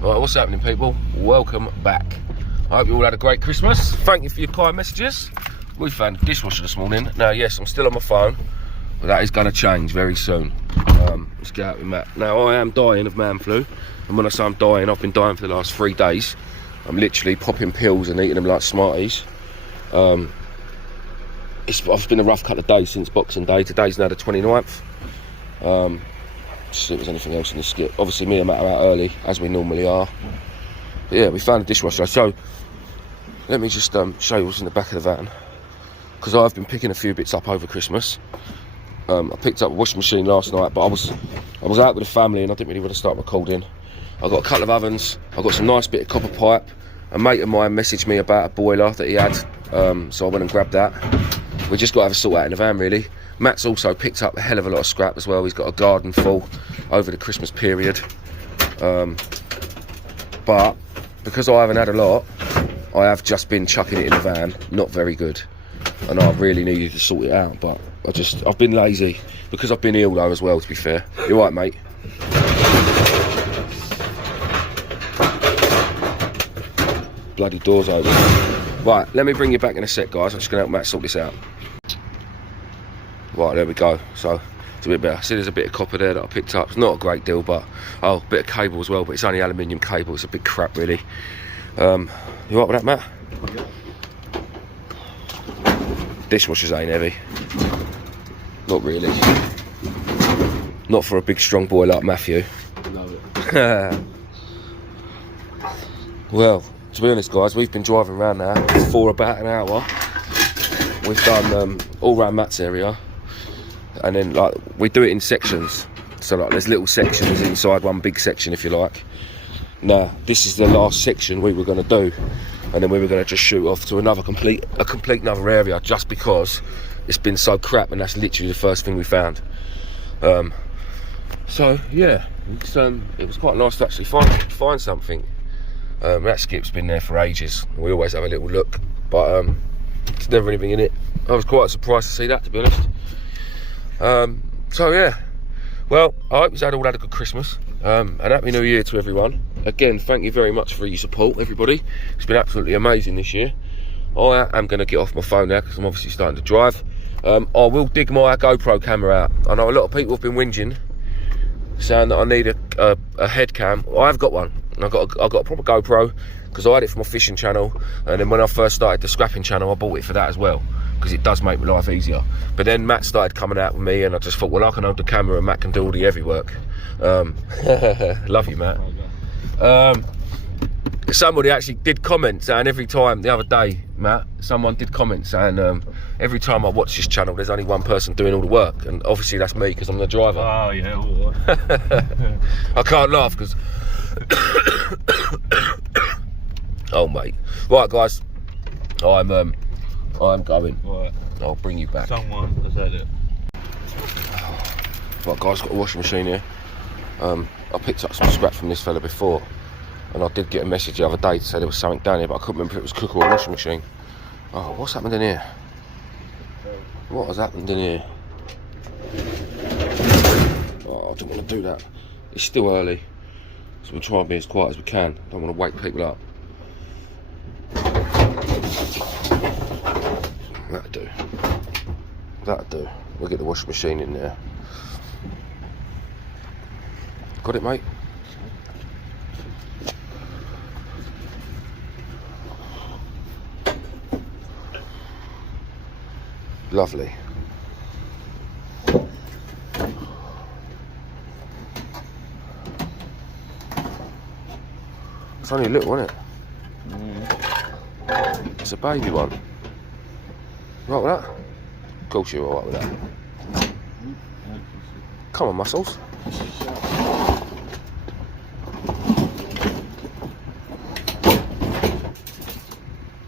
Right, what's happening, people? Welcome back. I hope you all had a great Christmas. Thank you for your kind messages. We found a dishwasher this morning. Now, yes, I'm still on my phone, but that is going to change very soon. Let's get out with Matt. Now, I am dying of man flu, and when I say I'm dying, I've been dying for the last 3 days. I'm literally popping pills and eating them like Smarties. It's been a rough couple of days since Boxing Day. Today's now the 29th. See if there's anything else in the skip. Obviously, me and Matt are out early, as we normally are. But yeah, we found a dishwasher. So, let me just show you what's in the back of the van. Because I've been picking a few bits up over Christmas. I picked up a washing machine last night, but I was out with the family and I didn't really want to start recording. I've got a couple of ovens. I've got some nice bit of copper pipe. A mate of mine messaged me about a boiler that he had, so I went and grabbed that. We just got to have a sort out in the van, really. Matt's also picked up a hell of a lot of scrap as well. He's got a garden full over the Christmas period. But because I haven't had a lot, I have just been chucking it in the van. Not very good. And I really needed to sort it out, but I've been lazy. Because I've been ill though as well, to be fair. You alright, mate? Bloody doors open. Right, let me bring you back in a sec, guys. I'm just going to help Matt sort this out. Right, there we go. So it's a bit better. See, there's a bit of copper there that I picked up. It's not a great deal, but a bit of cable as well. But it's only aluminium cable. It's a big crap, really. You alright with that, Matt? Dishwashers ain't heavy. Not really. Not for a big, strong boy like Matthew. Well, to be honest, guys, we've been driving around now for about an hour. We've done all around Matt's area. And then, like, we do it in sections. So, like, there's little sections inside one big section, if you like. Now, this is the last section we were going to do. And then we were going to just shoot off to a complete another area, just because it's been so crap, and that's literally the first thing we found. So, yeah, it was quite nice to actually find something. That skip's been there for ages. We always have a little look, but there's never anything in it. I was quite surprised to see that, to be honest. So yeah, well, I hope you've all had a good Christmas, and Happy New Year to everyone. Again, thank you very much for your support, everybody. It's been absolutely amazing this year. I am going to get off my phone now because I'm obviously starting to drive. I will dig my GoPro camera out. I know a lot of people have been whinging, saying that I need a head cam. Well, I've got one. I've got a proper GoPro because I had it for my fishing channel, and then when I first started the scrapping channel, I bought it for that as well, because it does make my life easier. But then Matt started coming out with me, and I just thought, well, I can hold the camera and Matt can do all the heavy work. Love you, Matt. Somebody actually did comment saying every time, the other day, Matt, someone did comment saying every time I watch this channel, there's only one person doing all the work, and obviously that's me because I'm the driver. Oh yeah, all right. I can't laugh because oh mate. Right, guys, I'm going. Right. I'll bring you back. Someone has had it. Right, guys, got a washing machine here. I picked up some scrap from this fella before, and I did get a message the other day to say there was something down here, but I couldn't remember if it was a cooker or a washing machine. Oh, what's happened in here? What has happened in here? Oh, I don't want to do that. It's still early, so we'll try and be as quiet as we can. Don't want to wake people up. That'll do. That'll do. We'll get the washing machine in there. Got it, mate? Lovely. It's only a little, isn't it? It's a baby one. Right with that? Of course you're alright with that. Come on, muscles.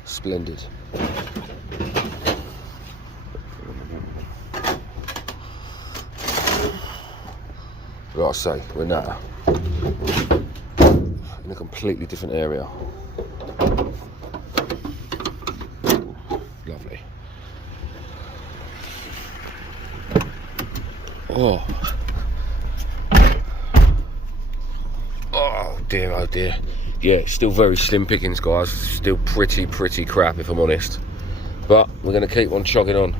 Splendid. Like I say, we're now in a completely different area. Lovely. Oh. Oh dear, oh dear. Yeah, it's still very slim pickings, guys. Still pretty crap, if I'm honest. But we're going to keep on chugging on.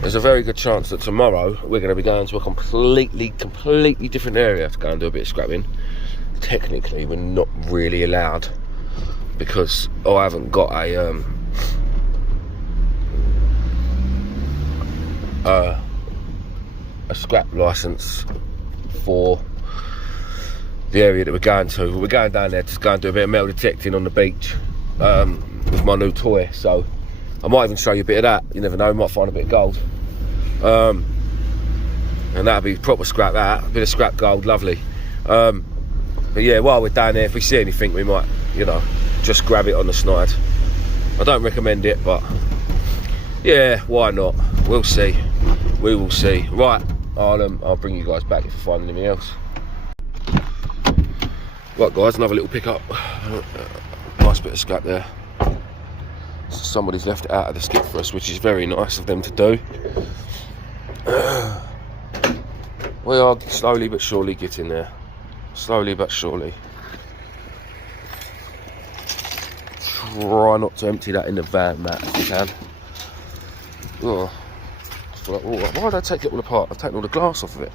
There's a very good chance that tomorrow we're going to be going to a completely different area to go and do a bit of scrapping. Technically, we're not really allowed because I haven't got a scrap license for the area that we're going to. We're going down there to go and do a bit of metal detecting on the beach with my new toy, so I might even show you a bit of that. You never know, might find a bit of gold, and that'll be proper scrap. That a bit of scrap gold, lovely. But yeah, while we're down there, if we see anything, we might, you know, just grab it on the snide. I don't recommend it, but yeah, why not? We'll see. We will see. Right, I'll bring you guys back if I find anything else. Right guys, another little pickup. Nice bit of scrap there. So somebody's left it out of the skip for us, which is very nice of them to do. We are slowly but surely getting there. Slowly but surely. Try not to empty that in the van, Matt, if you can. Oh, why did I take it all apart? I've taken all the glass off of it.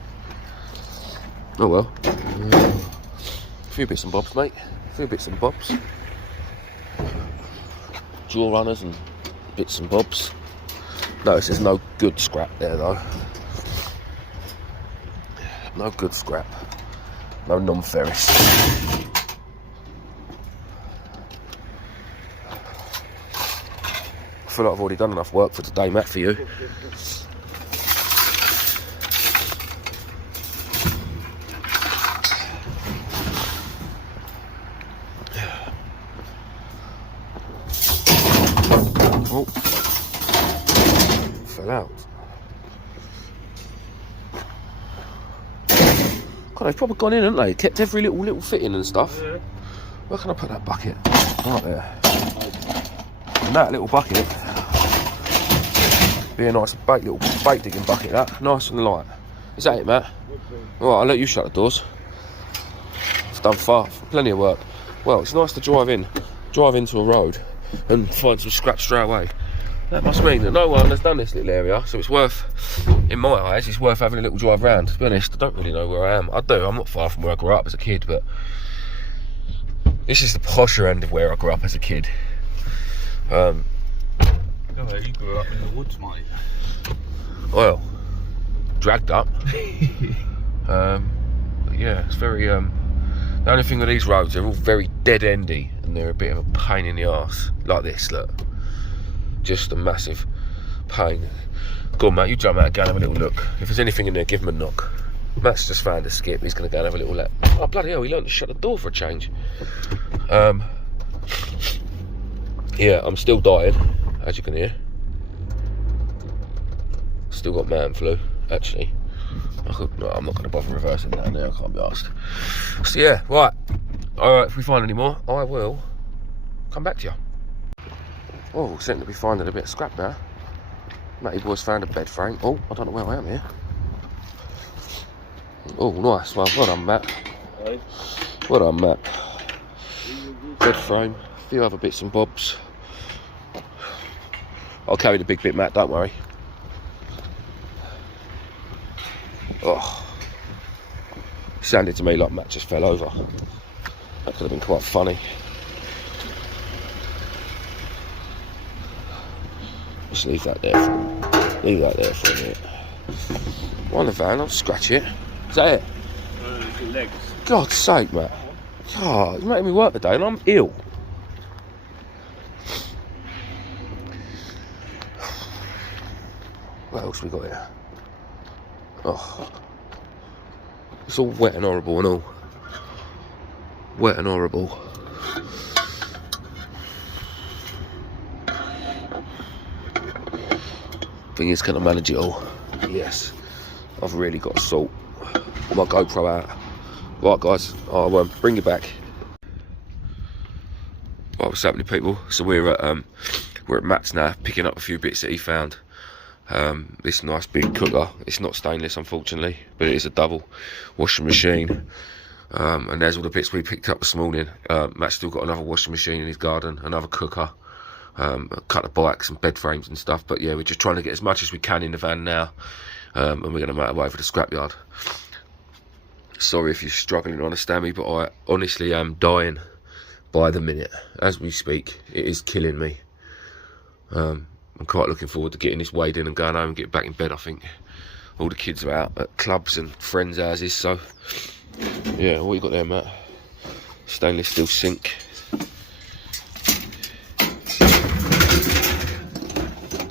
Oh well. A few bits and bobs, mate. A few bits and bobs. Jaw runners and bits and bobs. Notice there's no good scrap there though. No good scrap. No non-ferrous. I feel like I've already done enough work for today, Matt, for you. Oh, fell out. God, they've probably gone in, haven't they? Kept every little fitting and stuff. Yeah. Where can I put that bucket? Right there. And that little bucket be a nice little bait digging bucket. That nice and light. Is that it, Matt? All right, I'll let you shut the doors. It's done plenty of work. Well, it's nice to drive into a road and find some scrap straight away. That must mean that no one has done this little area, so it's worth, in my eyes, it's worth having a little drive round. To be honest, I don't really know where I am. I do, I'm not far from where I grew up as a kid, but this is the posher end of where I grew up as a kid. Oh, you grew up in the woods, mate. Well, dragged up. But yeah, it's very, the only thing with these roads, they're all very dead-endy, and they're a bit of a pain in the arse. Like this, look. Just a massive pain. Go on, Matt, you jump out and go and have a little look. If there's anything in there, give him a knock. Matt's just found a skip. He's going to go and have a little look. Oh, bloody hell, he learned to shut the door for a change. Yeah, I'm still dying, as you can hear. Still got man flu, actually. No, I'm not going to bother reversing that now, I can't be asked. So yeah, right. If we find any more, I will come back to you. Oh, we seem to be finding a bit of scrap now. Matty boy's found a bed frame. Oh, I don't know where I am here. Oh, nice. Well done, Matt. Hey. Well done, Matt. Bed frame, a few other bits and bobs. I'll carry the big bit, Matt, don't worry. Oh, sounded to me like Matt just fell over. That could have been quite funny. Just leave that there for a minute. On the van, I'll scratch it. Is that it? Your legs. God's sake, Matt. God, you're making me work today and I'm ill. What else we got here? Oh, it's all wet and horrible and all. Wet and horrible. Thing is, can I manage it all? Yes. I've really got to sort my GoPro out. Right, guys, I'll bring you back. Right, what's happening, people? So we're at Matt's now, picking up a few bits that he found. This nice big cooker. It's not stainless, unfortunately, but it is a double washing machine. And there's all the bits we picked up this morning. Matt's still got another washing machine in his garden, another cooker, a couple of bikes and bed frames and stuff. But yeah, we're just trying to get as much as we can in the van now, and we're going to motor over to the scrapyard. Sorry if you're struggling to understand me, but I honestly am dying by the minute as we speak. It is killing me. I'm quite looking forward to getting this weighed in and going home and getting back in bed. I think all the kids are out at clubs and friends' houses, so yeah. What you got there, Matt? Stainless steel sink.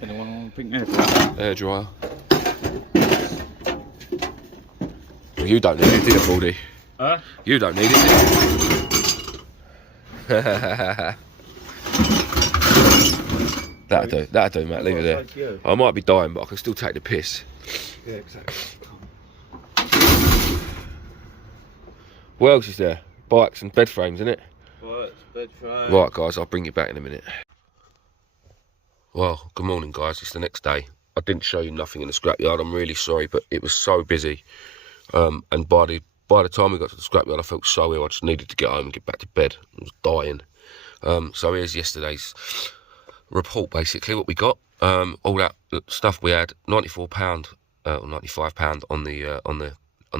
Anyone want a pink hairdryer? Air dryer. Well, you don't need it, do you, Baldy? Huh? You don't need it, do you? That'll do, Matt. Leave it there. I might be dying, but I can still take the piss. Yeah, exactly. What else is there? Bikes and bed frames, isn't it? Right, bed frame. Right, guys, I'll bring you back in a minute. Well, good morning, guys. It's the next day. I didn't show you nothing in the scrapyard. I'm really sorry, but it was so busy. And by the time we got to the scrapyard, I felt so ill. I just needed to get home and get back to bed. I was dying. So here's yesterday's report, basically, what we got. All that stuff we had, £94 or £95 on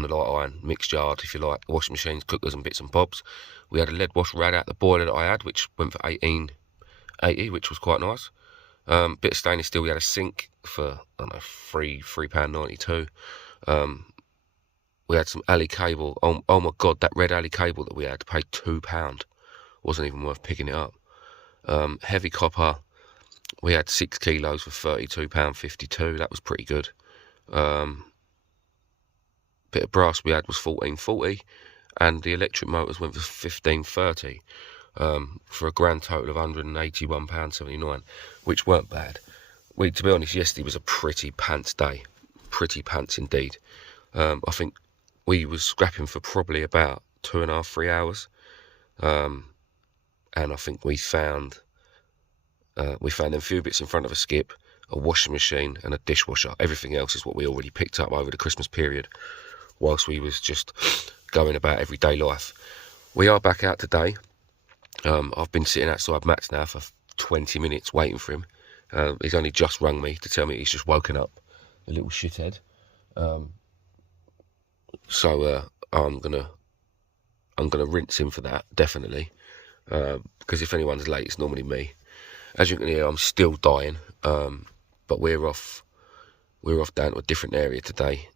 the light iron mixed yard, if you like, washing machines, cookers and bits and bobs. We had a lead wash rad out the boiler that I had, which went for £18.80, which was quite nice. Bit of stainless steel. We had a sink for, I don't know, £3.92. We had some alley cable. Oh my god, that red alley cable that we had paid £2. Wasn't even worth picking it up. Heavy copper. We had 6 kilos for £32.52. That was pretty good. Bit of brass we had was £14.40, and the electric motors went for £15.30, for a grand total of £181.79, which weren't bad. To be honest, yesterday was a pretty pants day, pretty pants indeed. I think we was scrapping for probably about 2.5–3 hours, and I think we found a few bits in front of a skip, a washing machine and a dishwasher. Everything else is what we already picked up over the Christmas period, whilst we was just going about everyday life. We are back out today. I've been sitting outside Matt's now for 20 minutes waiting for him. He's only just rung me to tell me he's just woken up, a little shithead. So I'm gonna rinse him for that, definitely, because if anyone's late, it's normally me. As you can hear, I'm still dying, but we're off down to a different area today.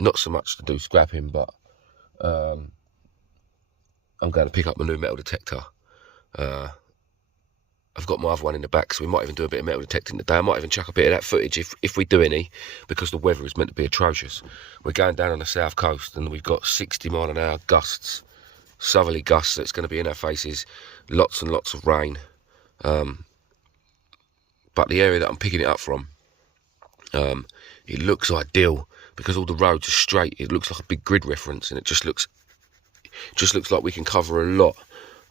Not so much to do scrapping, but I'm going to pick up my new metal detector. I've got my other one in the back, so we might even do a bit of metal detecting today. I might even chuck a bit of that footage if we do any, because the weather is meant to be atrocious. We're going down on the south coast, and we've got 60-mile-an-hour gusts, southerly gusts that's going to be in our faces, lots and lots of rain. But the area that I'm picking it up from, it looks ideal because all the roads are straight. It looks like a big grid reference, and it just looks like we can cover a lot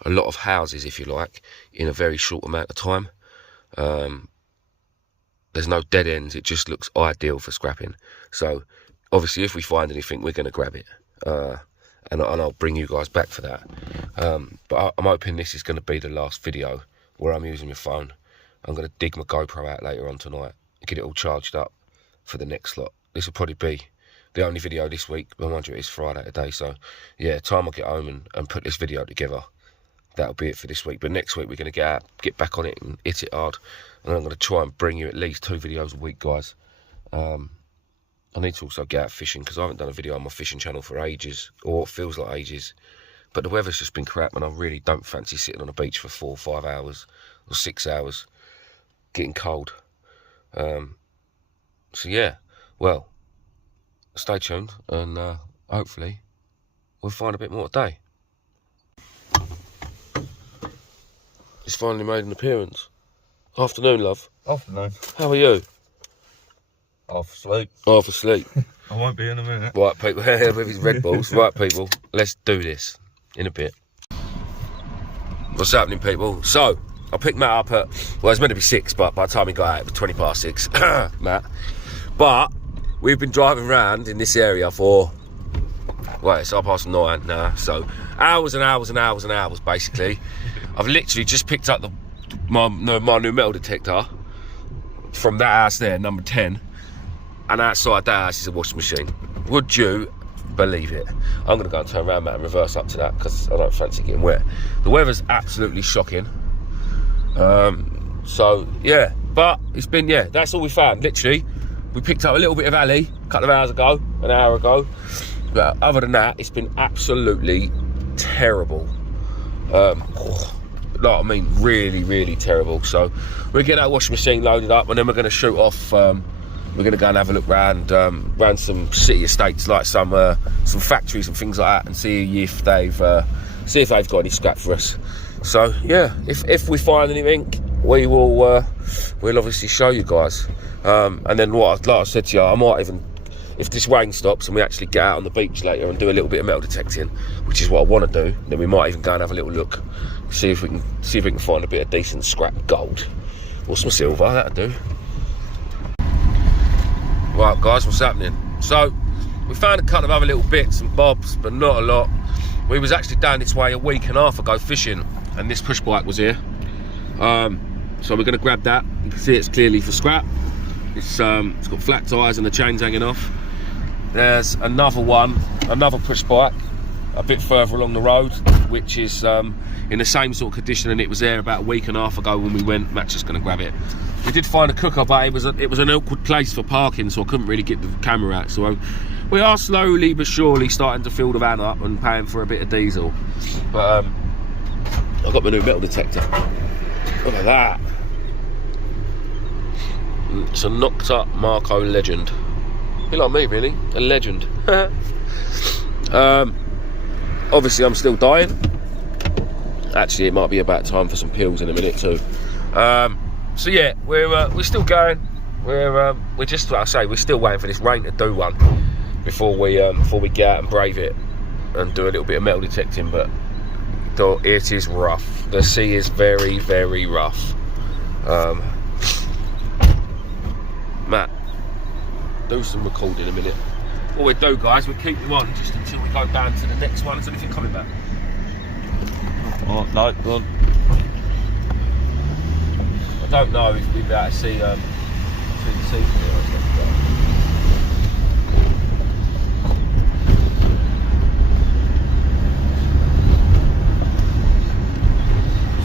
of houses, if you like, in a very short amount of time. There's no dead ends. It just looks ideal for scrapping. So obviously, if we find anything, we're going to grab it, and I'll bring you guys back for that. But I'm hoping this is going to be the last video where I'm using my phone. I'm going to dig my GoPro out later on tonight and get it all charged up for the next lot. This will probably be the only video this week. Mind you, it is Friday today, so yeah, time I'll get home and put this video together, that'll be it for this week. But next week we're going to get back on it and hit it hard, and I'm going to try and bring you at least 2 videos a week, guys. I need to also get out fishing, because I haven't done a video on my fishing channel for ages, or what feels like ages. But the weather's just been crap, and I really don't fancy sitting on a beach for 4 or 5 hours or 6 hours, getting cold. So yeah, well, stay tuned, and hopefully we'll find a bit more today. It's finally made an appearance. Afternoon, love. Afternoon. How are you? Half asleep. Half asleep. I won't be in a minute. Right, people, with his Red Bulls. Right, people, let's do this in a bit. What's happening, people? So, I picked Matt up at, well, it's meant to be 6, but by the time he got out, it was 20 past 6. Matt. But we've been driving around in this area for Well, it's 9:30 now, so hours and hours and hours and hours, basically. I've literally just picked up my new metal detector from that house there, number 10, and outside that house is a washing machine. Would you believe it? I'm going to go and turn around, Matt, and reverse up to that, because I don't fancy getting wet. The weather's absolutely shocking. So, yeah, but it's been, yeah, that's all we found, literally. We picked up a little bit of alley a couple of hours ago, an hour ago. But other than that, it's been absolutely terrible. I mean, really, really terrible. So we'll get that washing machine loaded up, and then we're going to shoot off. We're going to go and have a look round some city estates, like some factories and things like that, and see if they've got any scrap for us. So yeah, if we find anything, we will we'll obviously show you guys. And then like I said to you, I might even, if this rain stops and we actually get out on the beach later and do a little bit of metal detecting, which is what I want to do, then we might even go and have a little look, see if we can find a bit of decent scrap gold or some silver. That'll do. Right, guys, what's happening? So we found a couple of other little bits and bobs, but not a lot. We was actually down this way a week and a half ago fishing, and this push bike was here. So we're going to grab that. You can see it's clearly for scrap. It's got flat tyres and the chains hanging off. There's another push bike a bit further along the road, which is in the same sort of condition, and it was there about a week and a half ago when we went. Matt's just going to grab it. We did find a cooker, but it was an awkward place for parking, so I couldn't really get the camera out. So we are slowly but surely starting to fill the van up and paying for a bit of diesel. But I've got my new metal detector. Look at that. It's a knocked up Marco Legend. A bit like me, really. A legend. Obviously, I'm still dying. Actually, it might be about time for some pills in a minute too. So yeah, we're still going. We're just, like I say, we're still waiting for this rain to do one before we get out and brave it and do a little bit of metal detecting. But it is rough. The sea is very, very rough. Matt, do some recording in a minute. What we do, guys, we keep you on just until we go down to the next one. Is anything coming back? Oh no, go on. I don't know if we'll be able to see the sea from here.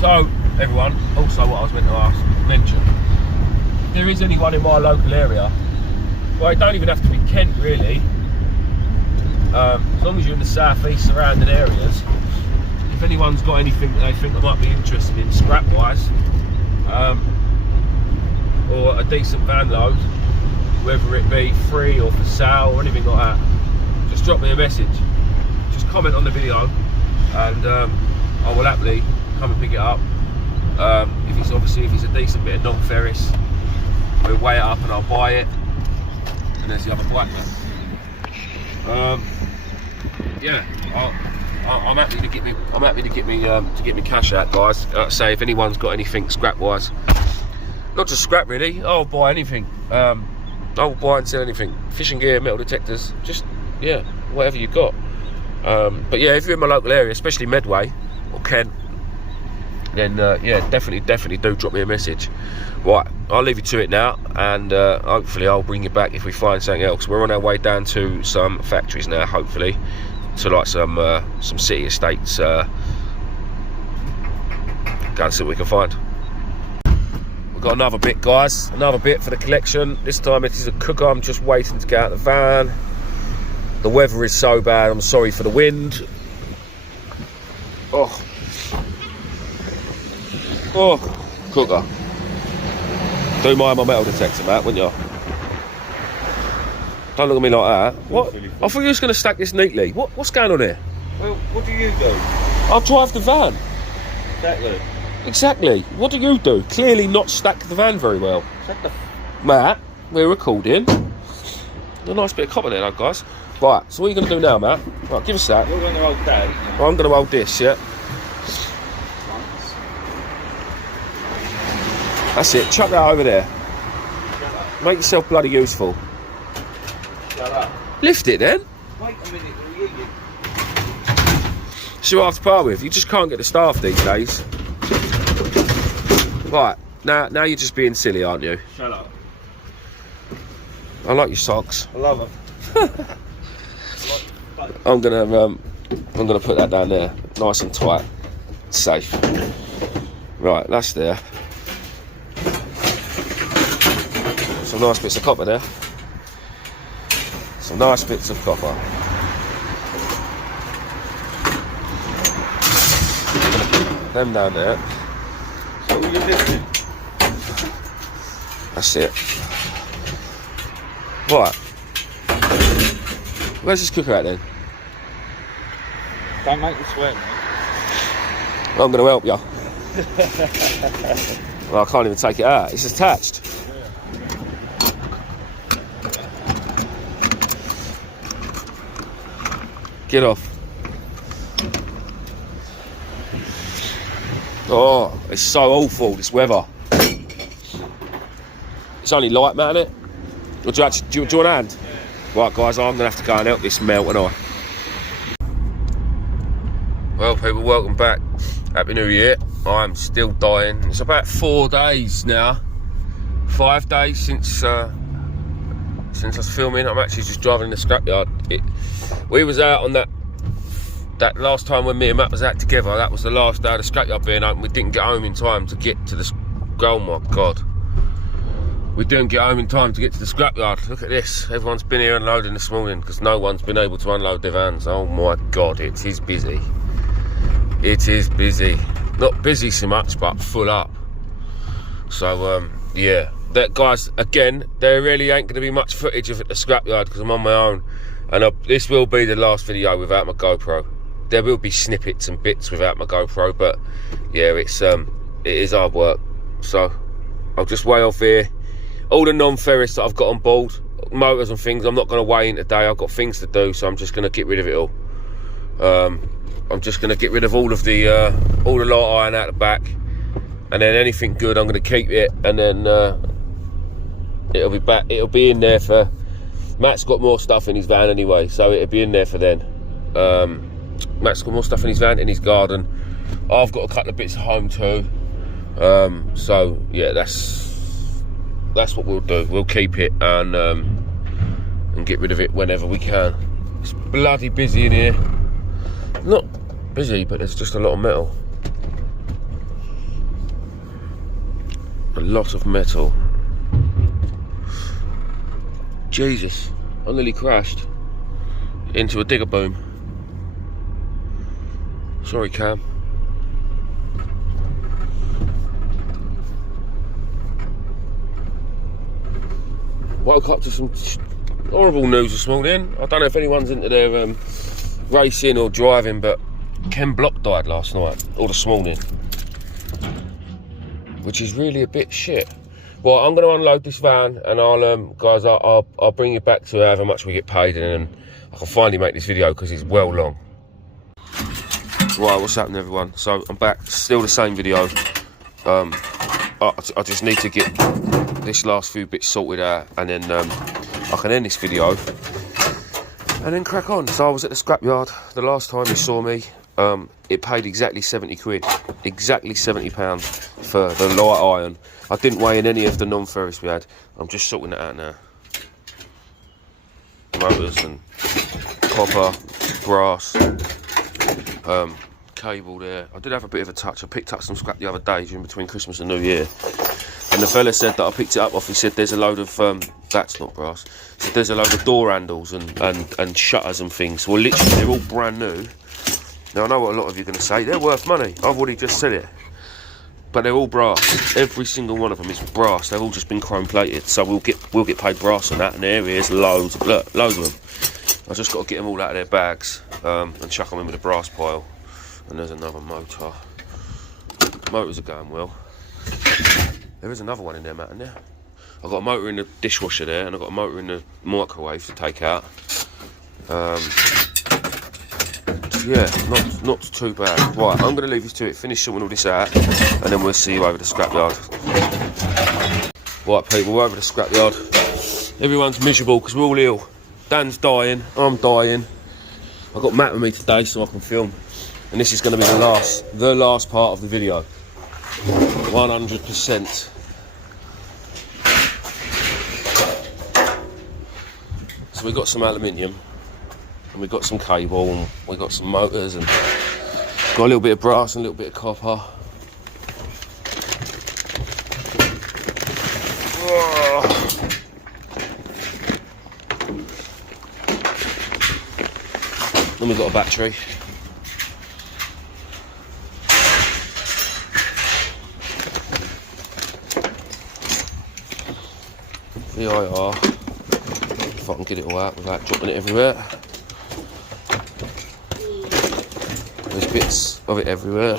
So, everyone, also what I was meant to mention, if there is anyone in my local area, well, it don't even have to be Kent really, as long as you're in the southeast surrounding areas, if anyone's got anything that they think they might be interested in scrap wise, or a decent van load, whether it be free or for sale or anything like that, just drop me a message, just comment on the video, and I will happily come and pick it up. If it's a decent bit of non-ferrous, we'll weigh it up and I'll buy it. And there's the other bike there. Yeah, I'm happy to get me cash out, guys. Like I say, if anyone's got anything scrap wise, not just scrap really, I'll buy anything. I'll buy and sell anything. Fishing gear, metal detectors, just yeah, whatever you got. But yeah, if you're in my local area, especially Medway or Kent, then yeah, definitely do drop me a message. Right, I'll leave you to it now, and hopefully I'll bring you back if we find something else. We're on our way down to some factories now, hopefully, to like some city estates. Go and see what we can find. We've got another bit, guys, another bit for the collection. This time it is a cooker. I'm just waiting to get out of the van. The weather is so bad, I'm sorry for the wind. Oh, cooker. Do mind my metal detector, Matt, wouldn't you? Don't look at me like that. What? I thought you were just going to stack this neatly. What's going on here? Well, what do you do? I'll drive the van. Exactly. Exactly. What do you do? Clearly not stack the van very well. Matt, we're recording. A nice bit of comment there, though, guys. Right, so what are you going to do now, Matt? Right, give us that. You're going to hold that. Right, I'm going to hold this, yeah. That's it, chuck that over there. Make yourself bloody useful. Shut up. Lift it then. Wait a minute, will you? See what I have to part with. You just can't get the staff these days. Right, now you're just being silly, aren't you? Shut up. I like your socks. I love them. I'm gonna put that down there, nice and tight, safe. Right, that's there. Some nice bits of copper there. Some nice bits of copper. Them down there. So you're listening? That's it. Right. Where's this cooker at then? Don't make me sweat, mate. I'm going to help you. Well, I can't even take it out. It's attached. Get off. Oh, it's so awful, this weather. It's only light, man, isn't it? Or do you want a hand? Yeah. Right, guys, I'm going to have to go and help this melt, and I. Well, people, welcome back. Happy New Year. I'm still dying. It's about 4 days now. 5 days since I was filming. I'm actually just driving in the scrapyard. We was out on that last time when me and Matt was out together. That was the last day of the scrapyard being open. We didn't get home in time to get to the... Oh my God. We didn't get home in time to get to the scrapyard. Look at this. Everyone's been here unloading this morning because no one's been able to unload their vans. Oh my God, it is busy. It is busy. Not busy so much, but full up. So, yeah. That, guys, again, there really ain't going to be much footage of it at the scrapyard because I'm on my own. And this will be the last video without my GoPro. There will be snippets and bits without my GoPro, but yeah, it is hard work. So I'll just weigh off here all the non-ferrous that I've got on board, motors and things. I'm not going to weigh in today. I've got things to do, so I'm just going to get rid of it all. I'm just going to get rid of all the light iron out the back, and then anything good I'm going to keep it, and then it'll be back. It'll be in there for... Matt's got more stuff in his van anyway, so it'll be in there for then. Matt's got more stuff in his van, in his garden. I've got a couple of bits at home too. So yeah, that's what we'll do. We'll keep it and get rid of it whenever we can. It's bloody busy in here. Not busy, but there's just a lot of metal. A lot of metal. Jesus, I nearly crashed into a digger boom. Sorry, Cam. Woke up to some horrible news this morning. I don't know if anyone's into their racing or driving, but Ken Block died last night, or this morning, which is really a bit shit. Well, I'm going to unload this van, and I'll bring you back to however much we get paid, and then I can finally make this video because it's well long. Right, what's happening, everyone? So I'm back, still the same video. I just need to get this last few bits sorted out, and then I can end this video and then crack on. So I was at the scrapyard the last time you saw me. It paid exactly 70 quid, exactly £70 for the light iron. I didn't weigh in any of the non-ferrous we had. I'm just sorting it out now. Motors and copper, brass, cable there. I did have a bit of a touch. I picked up some scrap the other day during between Christmas and New Year, and the fella said that I picked it up off. He said there's a load of that's not brass. He said there's a load of door handles and shutters and things. Well, literally they're all brand new. Now I know what a lot of you are going to say. They're worth money. I've already just said it. But they're all brass. Every single one of them is brass. They've all just been chrome plated. So we'll get paid brass on that. And there is loads. Look, loads of them. I just got to get them all out of their bags and chuck them in with a brass pile. And there's another motor. Motors are going well. There is another one in there, Matt, in there. I've got a motor in the dishwasher there, and I've got a motor in the microwave to take out. Yeah, not too bad. Right, I'm going to leave you to it, finish sorting all this out, and then we'll see you over the scrapyard. Right, people, we're over the scrapyard. Everyone's miserable because we're all ill. Dan's dying, I'm dying. I've got Matt with me today so I can film. and this is going to be the last part of the video. 100%. So we got some aluminium, and we got some cable, and we got some motors, and got a little bit of brass and a little bit of copper. Then we've got a battery. VIR, if I can get it all out without dropping it everywhere. There's bits of it everywhere.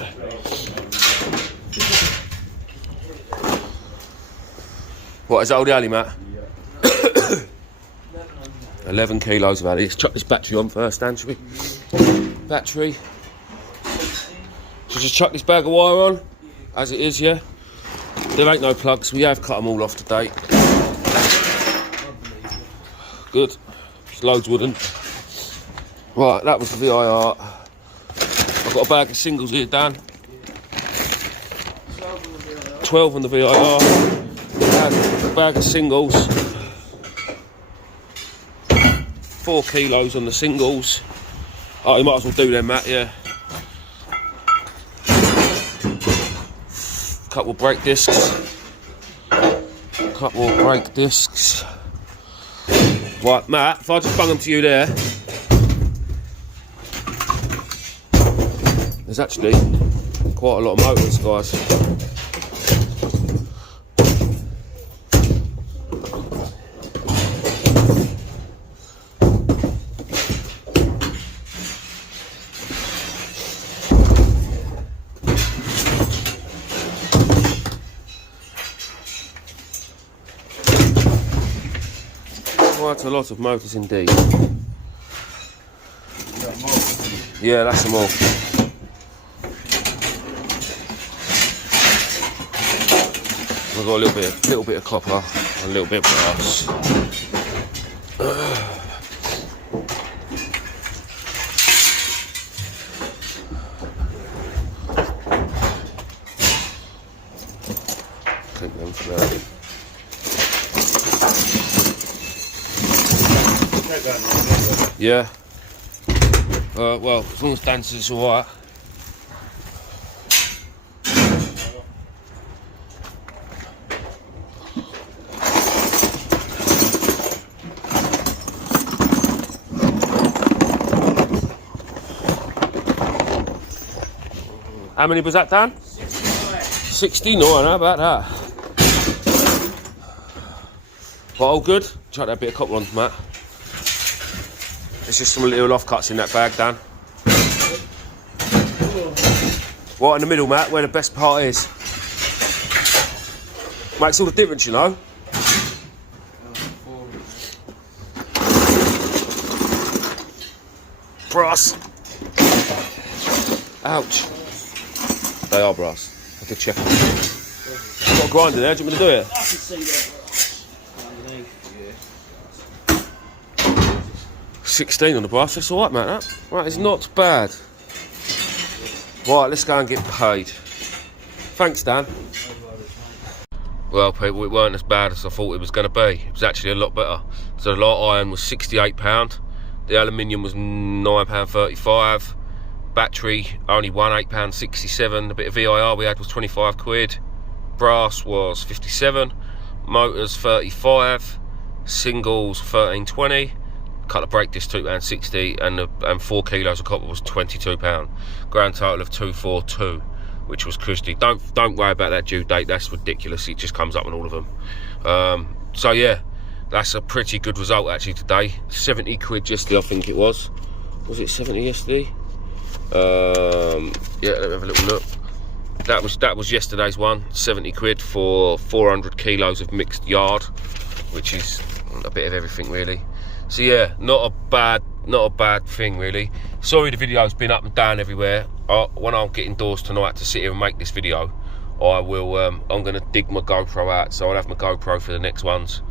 What is that, old alley, Matt? 11 kilos of alley. Let's chuck this battery on first, Dan, shall we? Battery. So just chuck this bag of wire on, as it is, yeah? There ain't no plugs, we have cut them all off today. Good. It's loads wooden. Right, that was the VIR. I've got a bag of singles here, Dan. 12 on the VIR. A bag of singles. 4 kilos on the singles. Oh, you might as well do them, Matt, yeah. Couple of brake discs. Couple of brake discs. Right, Matt, if I just bung them to you there. There's actually quite a lot of motors, guys. Quite a lot of motors indeed. Yeah, that's them all. We've got a little bit of copper and a little bit of brass. Keep them for that. Yeah. Well, as long as Dan says it's alright. How many was that, Dan? 69, how about that? But all good? Chuck that bit of copper on, Matt. There's just some little offcuts in that bag, Dan. Right in the middle, Matt, where the best part is. Makes all the difference, you know. Brass. Ouch. They are brass. I have to check them. I've got a grinder there, do you want me to do it? I can see that. 16 on the brass, that's alright, mate, that. Right, it's not bad. Right, let's go and get paid. Thanks, Dan. Well, people, it weren't as bad as I thought it was going to be. It was actually a lot better. So the light iron was £68. The aluminium was £9.35. Battery only £8.67. A bit of VIR we had was 25 quid. Brass was 57. Motors 35. Singles 13.20. Couple of brake discs £2.60, and 4 kilos of copper was £22. Grand total of 242, which was Christie. Don't worry about that due date. That's ridiculous. It just comes up on all of them. So yeah, that's a pretty good result actually today. 70 quid yesterday, I think it was. Was it 70 yesterday? Yeah, let me have a little look. That was yesterday's one. 70 quid for 400 kilos of mixed yard, which is a bit of everything really. So yeah, not a bad thing really. Sorry the video's been up and down everywhere. When I'll get indoors tonight to sit here and make this video, I will. I'm going to dig my GoPro out, so I'll have my GoPro for the next ones.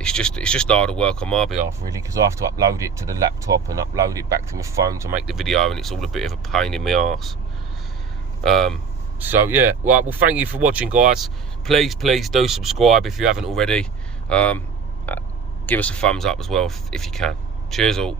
it's just harder work on my behalf, really, because I have to upload it to the laptop and upload it back to my phone to make the video, and it's all a bit of a pain in my arse. So yeah, right, well, thank you for watching, guys. Please do subscribe if you haven't already. Give us a thumbs up as well if you can. Cheers all.